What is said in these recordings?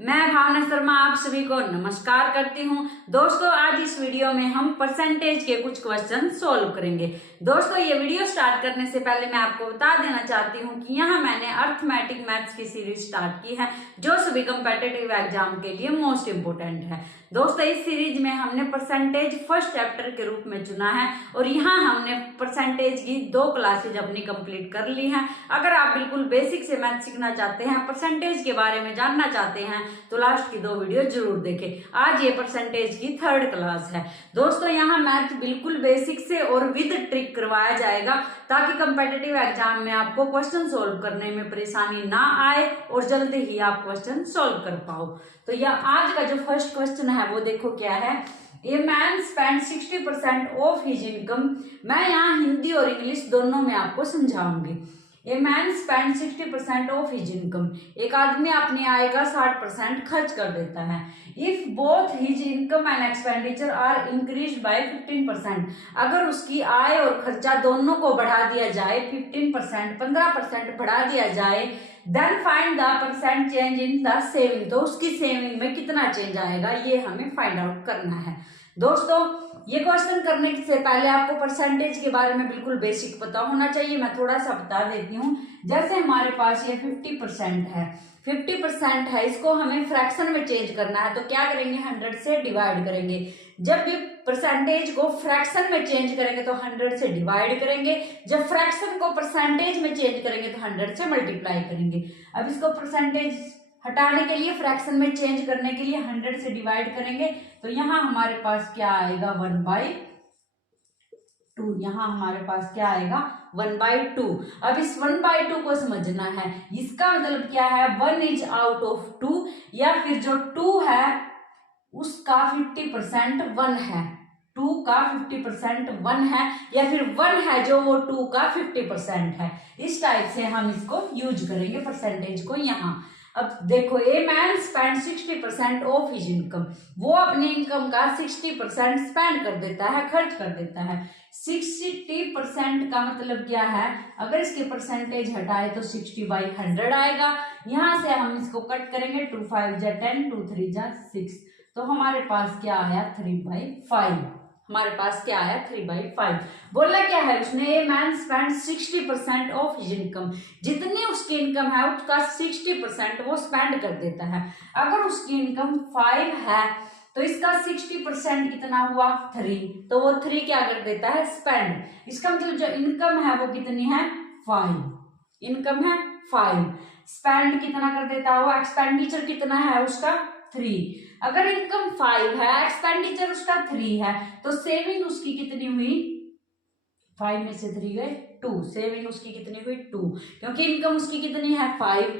मैं भावना शर्मा आप सभी को नमस्कार करती हूँ। दोस्तों, आज इस वीडियो में हम परसेंटेज के कुछ क्वेश्चन सॉल्व करेंगे। दोस्तों, ये वीडियो स्टार्ट करने से पहले मैं आपको बता देना चाहती हूँ कि यहाँ मैंने अर्थमेटिक मैथ्स की सीरीज स्टार्ट की है जो सभी कंपेटिटिव एग्जाम के लिए मोस्ट इम्पोर्टेंट है। दोस्तों, इस सीरीज में हमने परसेंटेज फर्स्ट चैप्टर के रूप में चुना है और यहाँ हमने परसेंटेज की 2 क्लासेज अपनी कंप्लीट कर ली हैं। अगर आप बिल्कुल बेसिक से मैथ सीखना चाहते हैं, परसेंटेज के बारे में जानना चाहते हैं, तो लास्ट की 2 वीडियो जरूर देखें। आज ये परसेंटेज की 3rd क्लास है। दोस्तों, यहाँ मैथ बिल्कुल बेसिक से और विद ट्रिक करवाया जाएगा ताकि कंपेटिटिव एग्जाम में आपको क्वेश्चन सोल्व करने में परेशानी ना आए और जल्दी ही आप क्वेश्चन सोल्व कर पाओ। तो यह आज का जो फर्स्ट क्वेश्चन है वो देखो क्या है। A man spend 60% of his income. मैं यहाँ हिंदी और इंग्लिश दोनों में आपको समझाऊंगी। A man spend 60% of his income. एक आदमी अपनी आय का 60% खर्च कर देता है। If both his income and expenditure are increase by 15%, अगर उसकी आय और खर्चा दोनों को बढ़ा दिया जाए, 15% बढ़ा दिया जाए, then find the percent change in the saving. तो उसकी सेविंग में कितना चेंज आएगा ये हमें फाइंड आउट करना है। दोस्तों, ये क्वेश्चन करने से पहले आपको परसेंटेज के बारे में बिल्कुल बेसिक पता होना चाहिए। मैं थोड़ा सा बता देती हूँ। जैसे हमारे पास ये 50% है, 50% है, इसको हमें फ्रैक्शन में चेंज करना है। तो क्या करेंगे, 100 से डिवाइड करेंगे। जब भी परसेंटेज को फ्रैक्शन में चेंज करेंगे तो 100 से डिवाइड करेंगे। जब फ्रैक्शन को परसेंटेज में चेंज करेंगे तो 100 से मल्टीप्लाई करेंगे। अब इसको परसेंटेज हटाने के लिए, फ्रैक्शन में चेंज करने के लिए 100 से डिवाइड करेंगे। तो यहाँ हमारे पास क्या आएगा, 1/2। यहाँ हमारे पास क्या आएगा, 1/2। अब इस 1/2 को समझना है। इसका मतलब क्या है, 1 इज आउट ऑफ 2, या फिर जो 2 है उसका 50% 1 है। 2 का 50% 1 है, या फिर 1 है जो वो 2 का 50% है। इस टाइप से हम इसको यूज करेंगे परसेंटेज को यहाँ। अब देखो, ए man spend 60% of his income. वो अपनी इनकम का 60% स्पेंड कर देता है, खर्च कर देता है। 60% का मतलब क्या है, अगर इसके परसेंटेज हटाए तो 60/100 आएगा। यहां से हम इसको कट करेंगे, 2 5 जा 10, 2 3 जा 6। तो हमारे पास क्या आया, 3/5। हमारे पास क्या आया, 3/5। बोला क्या है उसने, ए man spend 60% of his income. जितनी उसकी इनकम है उसका 60% वो स्पेंड कर देता है। अगर उसकी इनकम 5 है तो इसका 60% कितना हुआ, 3। तो वो 3 क्या कर देता है, स्पेंड। इसका मतलब जो इनकम है वो कितनी है, 5। इनकम है 5, स्पेंड कितना कर देता है वो, एक्सपेंडिचर कितना है उसका, 3। अगर इनकम 5 है, एक्सपेंडिचर उसका 3 है, तो सेविंग उसकी कितनी हुई, 5 में से 3 गए 2। सेविंग उसकी कितनी हुई, 2, क्योंकि इनकम उसकी कितनी है, 5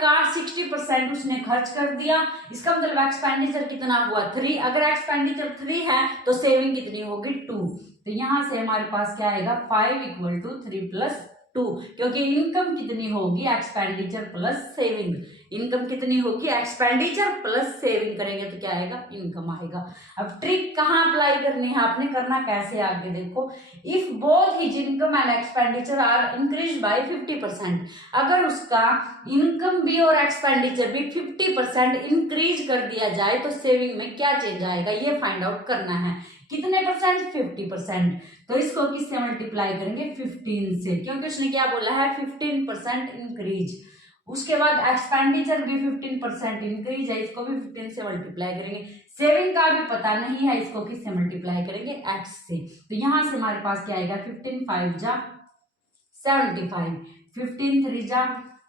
का 60% उसने खर्च कर दिया। इसका मतलब एक्सपेंडिचर कितना हुआ, 3। अगर एक्सपेंडिचर 3 है तो सेविंग कितनी होगी, 2। तो यहां से हमारे पास क्या आएगा, 5 = 3 + 2, क्योंकि इनकम कितनी होगी, एक्सपेंडिचर प्लस सेविंग। इनकम कितनी होगी, एक्सपेंडिचर प्लस सेविंग करेंगे तो क्या आएगा, इनकम आएगा। अब ट्रिक कहाँ अप्लाई करनी है, आपने करना कैसे, आगे देखो। If both his income and expenditure are increase by 50%, अगर उसका इनकम भी और एक्सपेंडिचर भी 50% इंक्रीज कर दिया जाए तो सेविंग में क्या चेंज आएगा, ये फाइंड आउट करना है। कितने परसेंट, 50%। तो इसको किससे मल्टीप्लाई करेंगे, 15 से, क्योंकि उसने क्या बोला है, 15% इंक्रीज। उसके बाद एक्सपेंडिचर भी 15% इंक्रीज है, इसको भी 15 से मल्टीप्लाई करेंगे। सेविंग का भी पता नहीं है, इसको किससे मल्टीप्लाई करेंगे, x से। तो यहां से हमारे पास क्या आएगा, 15 5 जा 75, 15 3 जा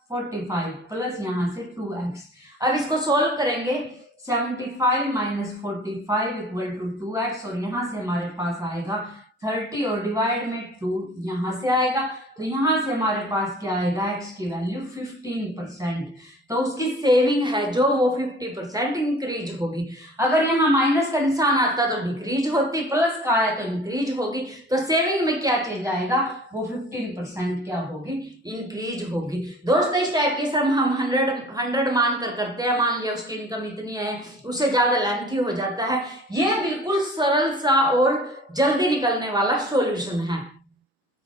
45, प्लस यहां से 2x। अब इसको सोल्व करेंगे, 75 - 45 = 2x, और यहां से हमारे पास आएगा 30 और डिवाइड में 2 यहां से आएगा। तो यहां से हमारे पास क्या आएगा, x की वैल्यू 15%। तो उसकी सेविंग है जो वो 50% इंक्रीज होगी। अगर यहाँ माइनस का निशान आता तो डिक्रीज होती, प्लस का आया तो इंक्रीज होगी। तो सेविंग में क्या चेंज आएगा, वो 15% क्या होगी, इंक्रीज होगी। दोस्तों, इस टाइप की सम हम 100 मान कर करते हैं। मान लिया उसकी इनकम इतनी है, उससे ज्यादा लेंथी हो जाता है। ये बिल्कुल सरल सा और जल्दी निकलने वाला सॉल्यूशन है।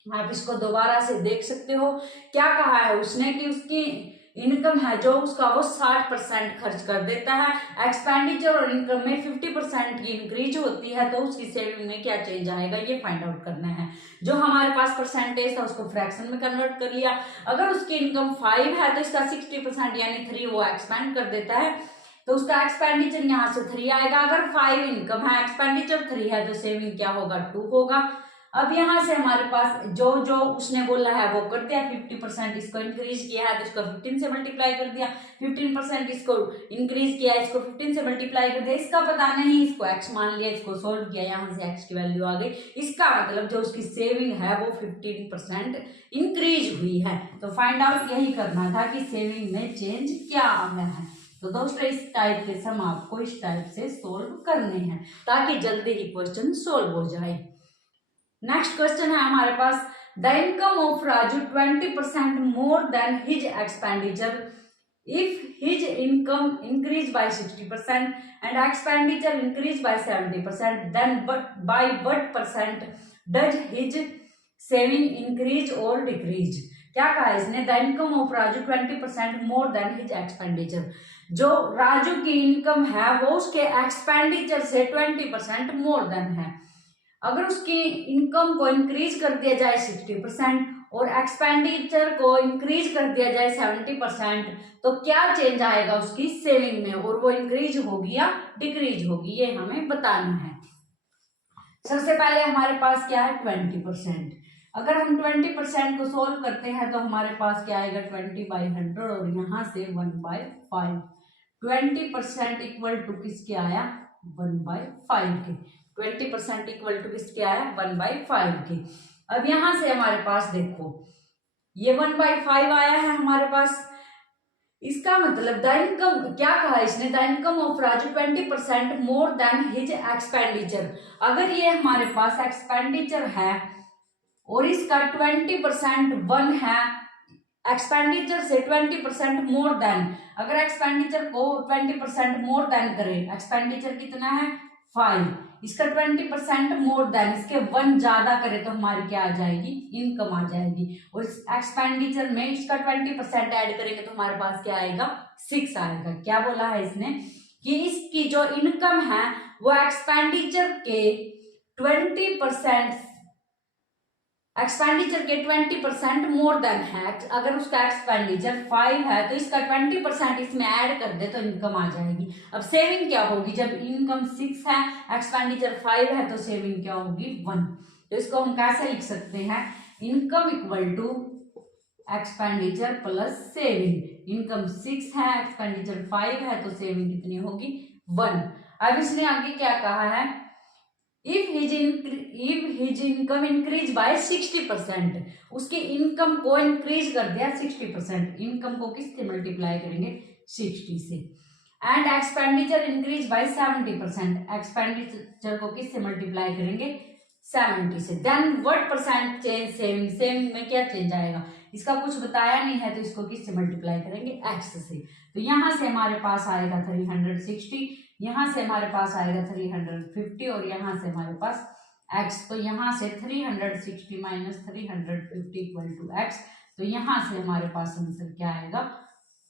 आप इसको दोबारा से देख सकते हो। क्या कहा है उसने कि उसकी इनकम है जो उसका वो 60% खर्च कर देता है, एक्सपेंडिचर और इनकम में 50% की इंक्रीज होती है, तो उसकी सेविंग में क्या चेंज आएगा ये फाइंड आउट करना है। जो हमारे पास परसेंटेज था उसको फ्रैक्शन में कन्वर्ट कर लिया। अगर उसकी इनकम 5 है तो इसका 60% यानी 3 वो एक्सपेंड कर देता है, तो उसका एक्सपेंडिचर यहाँ से 3 आएगा। अगर 5 इनकम है, एक्सपेंडिचर 3 है, तो सेविंग क्या होगा 2 होगा। अब यहाँ से हमारे पास जो जो उसने बोला है वो कर दिया। 50% इसको इंक्रीज किया है तो इसको 15 से मल्टीप्लाई कर दिया, 15% इसको इंक्रीज किया, इसको 15 से मल्टीप्लाई कर दिया। इसका पता नहीं, इसको x मान लिया, इसको सोल्व किया, यहाँ से x की वैल्यू आ गई। इसका मतलब जो उसकी सेविंग है वो 15% इंक्रीज हुई है। तो फाइंड आउट यही करना था कि सेविंग में चेंज क्या आया है। तो दोस्तों इस टाइप के सम आपको इस टाइप से सोल्व करने हैं ताकि जल्दी ही क्वेश्चन सोल्व हो जाए। नेक्स्ट क्वेश्चन है हमारे पास, the income of Raju 20% more than his expenditure if his income increase by 60% and expenditure increase by 70%, then by what percent does his saving increase और डिक्रीज। क्या कहा इसने, the income of Raju 20% more than his expenditure. जो राजू की income है वो उसके expenditure से 20% मोर देन है। अगर उसकी इनकम को इंक्रीज कर दिया जाए 60% और एक्सपेंडिचर को इंक्रीज कर दिया जाए 70%, तो क्या चेंज आएगा उसकी सेविंग में, और वो इंक्रीज होगी या डिक्रीज होगी, ये हमें बताना है। सबसे पहले हमारे पास क्या है 20%। अगर हम 20% को सोल्व करते हैं तो हमारे पास क्या आएगा 20/100 और यहाँ से 1/5। 20% इक्वल टू किसके आया 1/5 के। 20% इक्वल टू किसके आया 1/5 के। अब यहां से हमारे पास देखो ये 1/5 आया है हमारे पास। इसका मतलब द इनकम क्या कहा इसने, the income of Raju 20% more than his expenditure. अगर ये हमारे पास एक्सपेंडिचर है और इसका 20% 1 है, एक्सपेंडिचर से 20% मोर देन, अगर एक्सपेंडिचर को 20% मोर देन करें, एक्सपेंडिचर कितना है 5, इसका 20% मोर देन, इसके 1 ज्यादा करे तो हमारी क्या आ जाएगी इनकम आ जाएगी। और एक्सपेंडिचर में इसका 20% ऐड करेंगे तो हमारे पास क्या आएगा 6 आएगा। क्या बोला है इसने कि इसकी जो इनकम है वो एक्सपेंडिचर के 20%, एक्सपेंडिचर के 20% मोर देन है। अगर उसका एक्सपेंडिचर 5 है तो इसका 20% इसमें ऐड कर दे तो इनकम आ जाएगी। अब सेविंग क्या होगी, जब इनकम 6 है एक्सपेंडिचर 5 है तो सेविंग क्या होगी 1। तो इसको हम कैसे लिख सकते हैं, income equal to expenditure plus saving. Income 6 है एक्सपेंडिचर 5 है तो सेविंग कितनी होगी 1। अब इसने आगे क्या कहा है, if his income increase by 60%, उसकी इनकम को इंक्रीज कर दिया 60%, इनकम को किससे मल्टीप्लाई करेंगे 60 से, and expenditure increase by 70%, expenditure को किससे मल्टीप्लाई करेंगे 70 से, then what percent change saving, saving में क्या चेंज आएगा, इसका कुछ बताया नहीं है तो इसको किससे मल्टीप्लाई करेंगे x से। तो यहां से हमारे पास आएगा 360, यहां से हमारे पास आएगा 350 और यहां से हमारे पास x। तो यहां से 360 माइनस 350 इक्वल टू x, तो यहां से हमारे पास आंसर क्या आएगा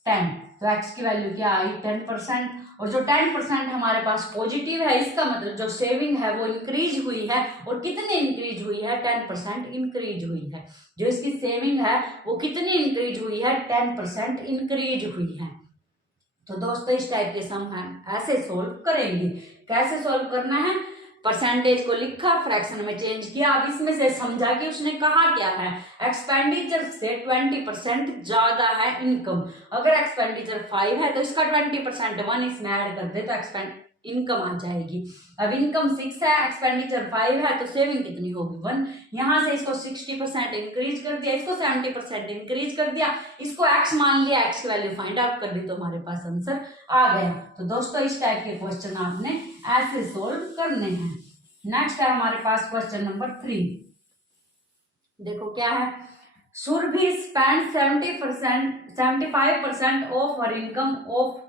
10। तो x की वैल्यू क्या आई 10%, और जो 10% हमारे पास पॉजिटिव है इसका मतलब जो सेविंग है वो इंक्रीज हुई है, और कितनी इंक्रीज हुई है 10% इंक्रीज हुई है। जो इसकी सेविंग है वो कितनी इंक्रीज हुई है 10% इंक्रीज हुई है। तो दोस्तों इस टाइप के सम हम ऐसे सोल्व करेंगे। कैसे सोल्व करना है, परसेंटेज को लिखा, फ्रैक्शन में चेंज किया। अब इसमें से समझा कि उसने कहा क्या है, एक्सपेंडिचर से 20% ज्यादा है इनकम। अगर एक्सपेंडिचर 5 है तो इसका 20% 1 इसमें ऐड कर दे तो इनकम आ जाएगी। अब इनकम 6 है एक्सपेंडिचर 5 है तो सेविंग कितनी होगी 1। यहां से इसको 60% इंक्रीज कर दिया, इसको 70% इंक्रीज कर दिया, इसको x मान लिया, x की वैल्यू फाइंड आउट कर दी तो हमारे पास आंसर आ गया। तो दोस्तों इस टाइप के क्वेश्चन आपने ऐसे सोल्व करने हैं। नेक्स्ट है हमारे पास क्वेश्चन नंबर 3। देखो क्या है, Surabhi spend 75% of her income of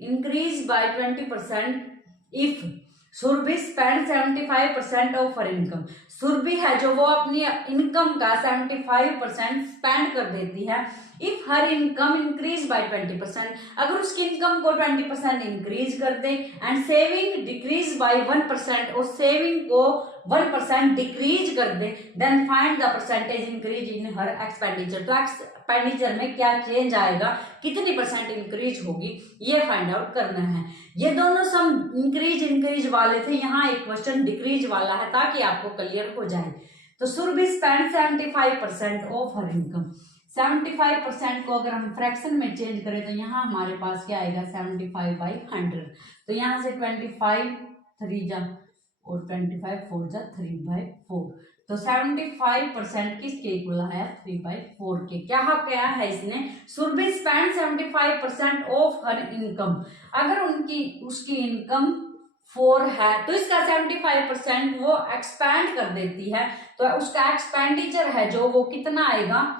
increase by 20% if Surabhi spend 75% of her income. Surabhi है जो वो अपनी इनकम का 75% स्पेंड कर देती है। If her income increase by 20%, अगर उसकी इनकम को 20% इंक्रीज कर दे एंड सेविंग डिक्रीज बाय 1%, और सेविंग को 1% डिक्रीज कर दे, then find the percentage increase in her expenditure. तो एक्सपेंडिचर में क्या चेंज आएगा, कितनी परसेंट इंक्रीज होगी, ये फाइंड आउट करना है। ये दोनों सम इंक्रीज वाले थे, यहाँ एक क्वेश्चन डिक्रीज वाला है ताकि आपको क्लियर हो जाए। तो Surabhi spend 75% of her income. 75% को अगर हम फ्रैक्शन में चेंज करें तो यहाँ हमारे पास क्या आएगा, 75/100। तो यहाँ से 25 3 जा और 25 4 जा 3/4। तो 75% किसके इक्वल आया, 3/4 के। क्या है इसने, Surabhi spend 75% of her income. अगर उसकी इनकम 4 है तो इसका 75% वो एक्सपेंड कर देती है, तो उसका एक्सपेंडिचर है जो वो कितना आएगा,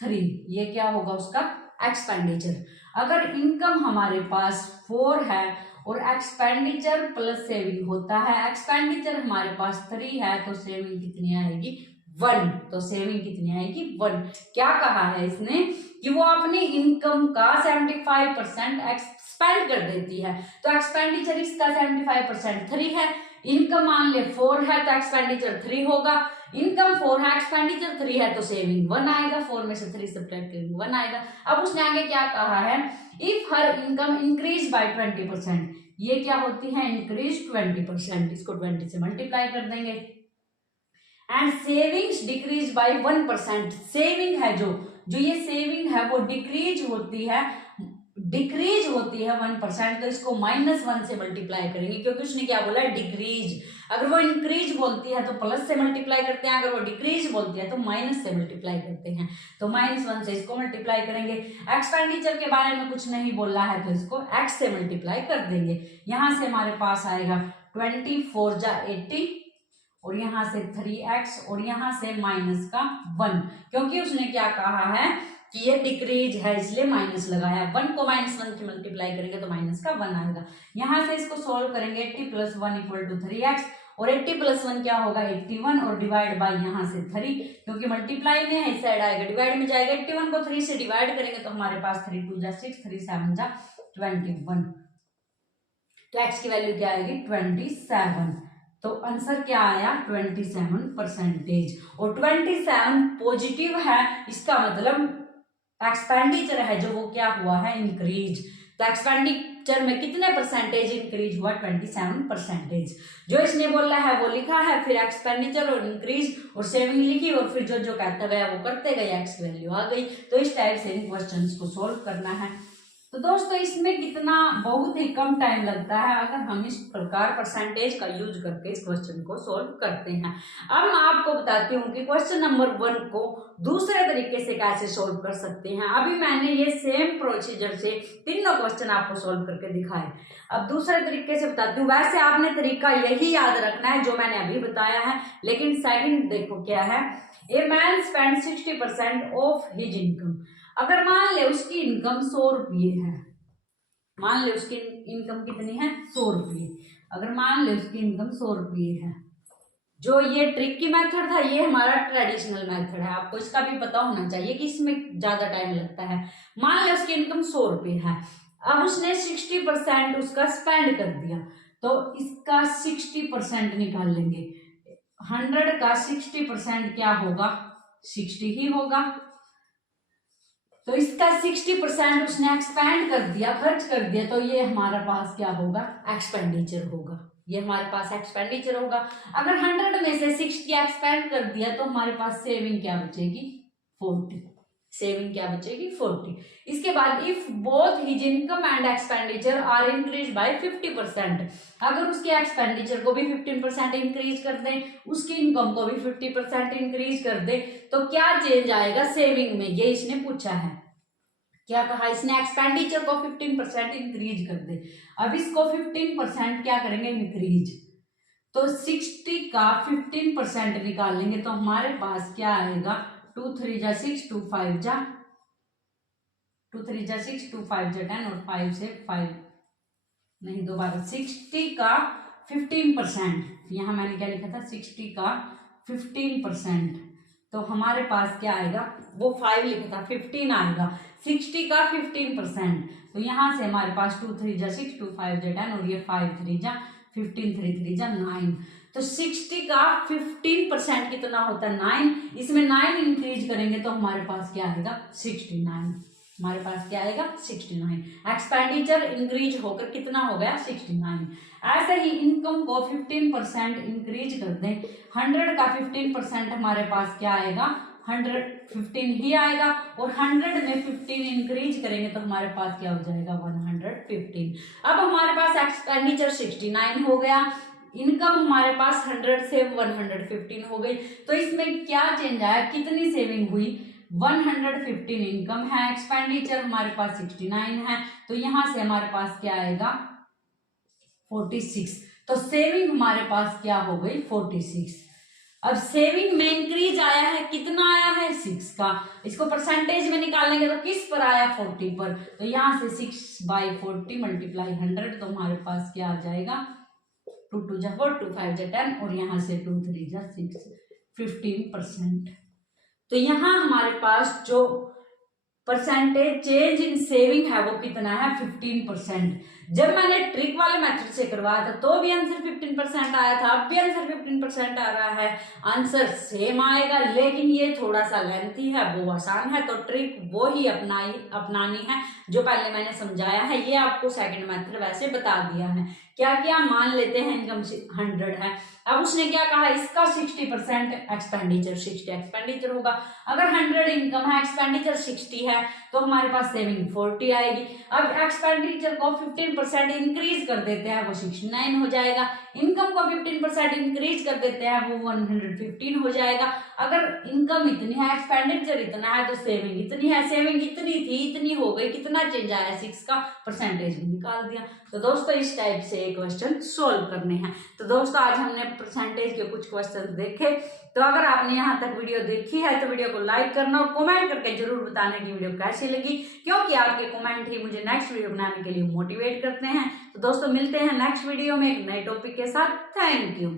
3। ये क्या होगा उसका एक्सपेंडिचर। अगर इनकम हमारे पास 4 है और एक्सपेंडिचर प्लस सेविंग होता है, एक्सपेंडिचर हमारे पास 3 है तो सेविंग कितनी आएगी, 1। तो सेविंग कितनी आएगी, 1। क्या कहा है इसने कि वो अपनी इनकम का 75% एक्सपेंड कर देती है। तो एक्सपेंडिचर इसका 75% 3 है, इनकम मान ले 4 है तो एक्सपेंडिचर 3 होगा। इनकम 4 है, एक्सपेंडिचर 3 है तो सेविंग 1 आएगा। 4 में से 3 सब्ट्रैक्ट करेंगे 1 आएगा। अब उसने आगे क्या कहा है, if her income increase by 20%, ये क्या होती है, इंक्रीज 20%, इसको 20 से मल्टीप्लाई कर देंगे। And savings decrease by 1%, saving है जो ये सेविंग है वो डिक्रीज होती है 1%, तो इसको -1 से मल्टीप्लाई करेंगे, क्योंकि उसने क्या बोला, डिक्रीज। अगर वो इंक्रीज बोलती है तो प्लस से मल्टीप्लाई करते हैं, अगर वो डिक्रीज बोलती है तो माइनस से मल्टीप्लाई करते हैं। तो -1 से इसको मल्टीप्लाई करेंगे। एक्सपेंडिचर के बारे में कुछ नहीं बोला है तो इसको x से मल्टीप्लाई कर देंगे। यहां से हमारे पास आएगा 24 जा 80, और यहाँ से 3x, और यहाँ से माइनस का 1, क्योंकि उसने क्या कहा है कि ये डिक्रीज है इसलिए माइनस लगाया। 1 को -1 से मल्टीप्लाई करेंगे तो माइनस का 1 आएगा। यहाँ से इसको सॉल्व करेंगे, 80 + 1 = 3x, और 80 + 1 क्या होगा, 81, और डिवाइड बाय यहाँ से 3, क्योंकि मल्टीप्लाई में है इस साइड आएगा, डिवाइड में जाएगा। 81 को 3 से डिवाइड करेंगे तो हमारे पास 3 2 जा 6, 3 7 जा 21। तो x की वैल्यू क्या आएगी, 27। तो आंसर क्या आया, 27%। और 27 पॉजिटिव है, इसका मतलब एक्सपेंडिचर है जो वो क्या हुआ है, इंक्रीज। तो एक्सपेंडिचर में कितने परसेंटेज इंक्रीज हुआ, 27%। जो इसने बोला है वो लिखा है, फिर एक्सपेंडिचर और इंक्रीज और सेविंग लिखी, और फिर जो कहता गया वो करते गए, एक्स वैल्यू आ गई। तो इस टाइप से इन क्वेश्चंस को सोल्व करना है। तो दोस्तों इसमें कितना बहुत ही कम टाइम लगता है अगर हम इस प्रकार परसेंटेज का यूज करके इस क्वेश्चन को सोल्व करते हैं। अब मैं आपको बताती हूँ कि क्वेश्चन नंबर 1 को दूसरे तरीके से कैसे सोल्व कर सकते हैं। अभी मैंने ये सेम प्रोसीजर से तीनों क्वेश्चन आपको सोल्व करके दिखाए। अब दूसरे तरीके से बताती हूँ। वैसे आपने तरीका यही याद रखना है जो मैंने अभी बताया है, लेकिन सेकंड देखो क्या है, a man spend 60% of his income. अगर मान ले उसकी इनकम 100 रुपये है, मान ले उसकी इनकम कितनी है, 100 रुपये। अगर मान ले उसकी इनकम 100 रुपये है, जो ये ट्रिक की मेथड था ये हमारा ट्रेडिशनल मेथड है, आपको इसका भी पता होना चाहिए कि इसमें ज्यादा टाइम लगता है। मान ले उसकी इनकम 100 रुपये है, अब उसने 60% उसका स्पेंड कर दिया, तो इसका 60% निकाल लेंगे। 100 का 60% क्या होगा, 60 ही होगा। तो इसका 60% उसने एक्सपेंड कर दिया, खर्च कर दिया, तो ये हमारे पास क्या होगा, एक्सपेंडिचर होगा। ये हमारे पास एक्सपेंडिचर होगा। अगर 100 में से 60 एक्सपेंड कर दिया तो हमारे पास सेविंग क्या बचेगी, 40। सेविंग क्या बचेगी, 40। इसके बाद if both his income and expenditure are increase by 50%, अगर उसके एक्सपेंडिचर को भी 15% इंक्रीज कर दें, उसकी इनकम को भी 50% इंक्रीज कर दे, तो क्या चेंज आएगा सेविंग में, ये इसने पूछा है। क्या कहा इसने, एक्सपेंडिचर को 15% इंक्रीज कर दे। अब इसको 15% क्या करेंगे, इंक्रीज। तो 60 का 15% निकाल लेंगे तो हमारे पास क्या आएगा, 2 3 जा 6, 2 5 जा 2 3 जा 6, 2 5 जा 10, और 5 से 5 नहीं, दोबारा 60 का 15%, यहाँ मैंने क्या लिखा था 60 का 15%, तो हमारे पास क्या आएगा, वो 5 लिखा था 15 आएगा, 60 का 15%, तो यहाँ से हमारे पास 2 3 जा 6, 2 5 जा 10 और ये 5 3 जा 15, 3 3 जा 9, तो 60 का 15% कितना होता है 9, इसमें 9 इंक्रीज करेंगे तो हमारे पास क्या आएगा 69, हमारे पास क्या आएगा 69, एक्सपेंडिचर इंक्रीज होकर कितना हो गया 69। ऐसे ही इनकम को 15% इंक्रीज कर दें, 100 का 15% हमारे पास क्या आएगा 115 ही आएगा, और 100 में 15 इंक्रीज करेंगे तो हमारे पास क्या हो जाएगा 115। अब हमारे पास एक्सपेंडिचर 69 हो गया, इनकम हमारे पास 100 से 115 हो गई, तो इसमें क्या चेंज आया, कितनी सेविंग हुई 115 इनकम है, एक्सपेंडिचर हमारे पास 69 है, तो यहां से हमारे पास क्या आएगा 46, तो सेविंग हमारे पास क्या हो गई 46। अब सेविंग में इंक्रीज आया है, कितना आया है 6 का, इसको परसेंटेज में निकालेंगे तो किस पर आया 40 पर, तो यहाँ से 6/40 मल्टीप्लाई 100, तो हमारे पास क्या आ जाएगा 2 2 जा 4, 2 5 जा 10 और यहाँ से 2 3 जा 6, 15%। तो यहाँ हमारे पास जो परसेंटेज चेंज इन सेविंग है वो कितना है 15%। जब मैंने ट्रिक वाले मेथड से करवाया था तो भी आंसर 15% आया था, अब भी आंसर 15% आ रहा है, आंसर सेम आएगा, लेकिन ये थोड़ा सा लेंथी है, वो आसान है, तो ट्रिक वो ही अपनानी है जो पहले मैंने समझाया है, ये आपको सेकंड मेथड वैसे बता दिया है। क्या क्या मान लेते हैं इनकम 100 है, अब उसने क्या कहा इसका 60% एक्सपेंडिचर 60 एक्सपेंडिचर होगा, अगर 100 इनकम है एक्सपेंडिचर 60 है तो हमारे पास सेविंग 40 आएगी। अब एक्सपेंडिचर को 15% इंक्रीज कर देते हैं वो 69 हो जाएगा, इनकम को 15% इंक्रीज कर देते हैं वो 115 हो जाएगा। अगर इनकम इतनी है एक्सपेंडिचर इतना है तो सेविंग इतनी है, सेविंग इतनी थी इतनी हो गई, कितना चेंज आया 6 का, परसेंटेज निकाल दिया। तो दोस्तों इस टाइप से क्वेश्चन सोल्व करने हैं। तो दोस्तों आज हमने परसेंटेज के कुछ क्वेश्चन देखे, तो अगर आपने यहाँ तक वीडियो देखी है तो वीडियो को लाइक करना और कमेंट करके जरूर बताना कि वीडियो कैसी लगी, क्योंकि आपके कमेंट ही मुझे नेक्स्ट वीडियो बनाने के लिए मोटिवेट करते हैं। तो दोस्तों मिलते हैं नेक्स्ट वीडियो में एक नए टॉपिक के साथ। Thank you.